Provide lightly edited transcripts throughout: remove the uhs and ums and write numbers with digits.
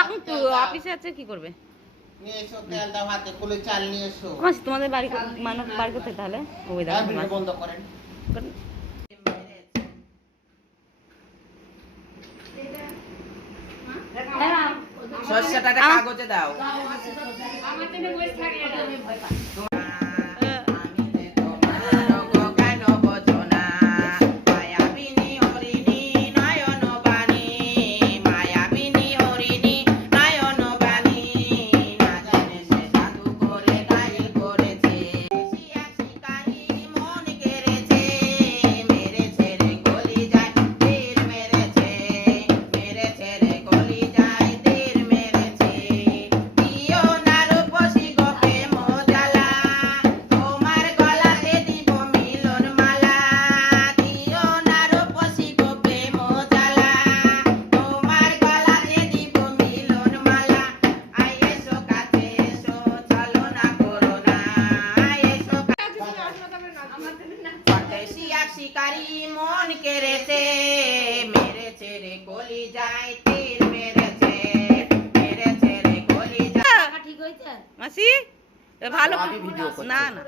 এখন তো অফিসে আছে, কি করবে? নিয়ে এসো তেল দাও, হাতে কুলে চাল নিয়ে এসো। মাসি তোমাদের বাড়ি মানে বাড়ি কোথায় তাহলে? ওই দেখো ভিডিও বন্ধ করেন। সর্ষেটা কাগজে দাও। শিকারি মন কেড়েছে, মেরেছে রে কলি যায়, তীর মেরেছে, মেরেছে রে কলি যায়। ঠিক হয়েছে মাসি? ভালো না না,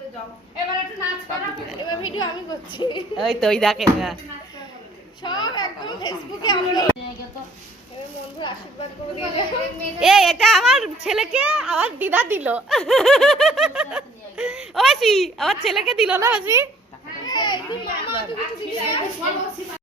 এবার একটু নাচ করো। এবার ভিডিও আমি করছি। ওই তো ওই দেখেন সব একদম ফেসবুকে আপলোড। এবার বন্ধুরা আশীর্বাদ করে দিলে। এই এটা আমার ছেলেকে আমার দিদা দিল। ও মাসি আমার ছেলেকে দিল না মাসি? হ্যাঁ, তুমি মামা তুমি কিছু দিলে।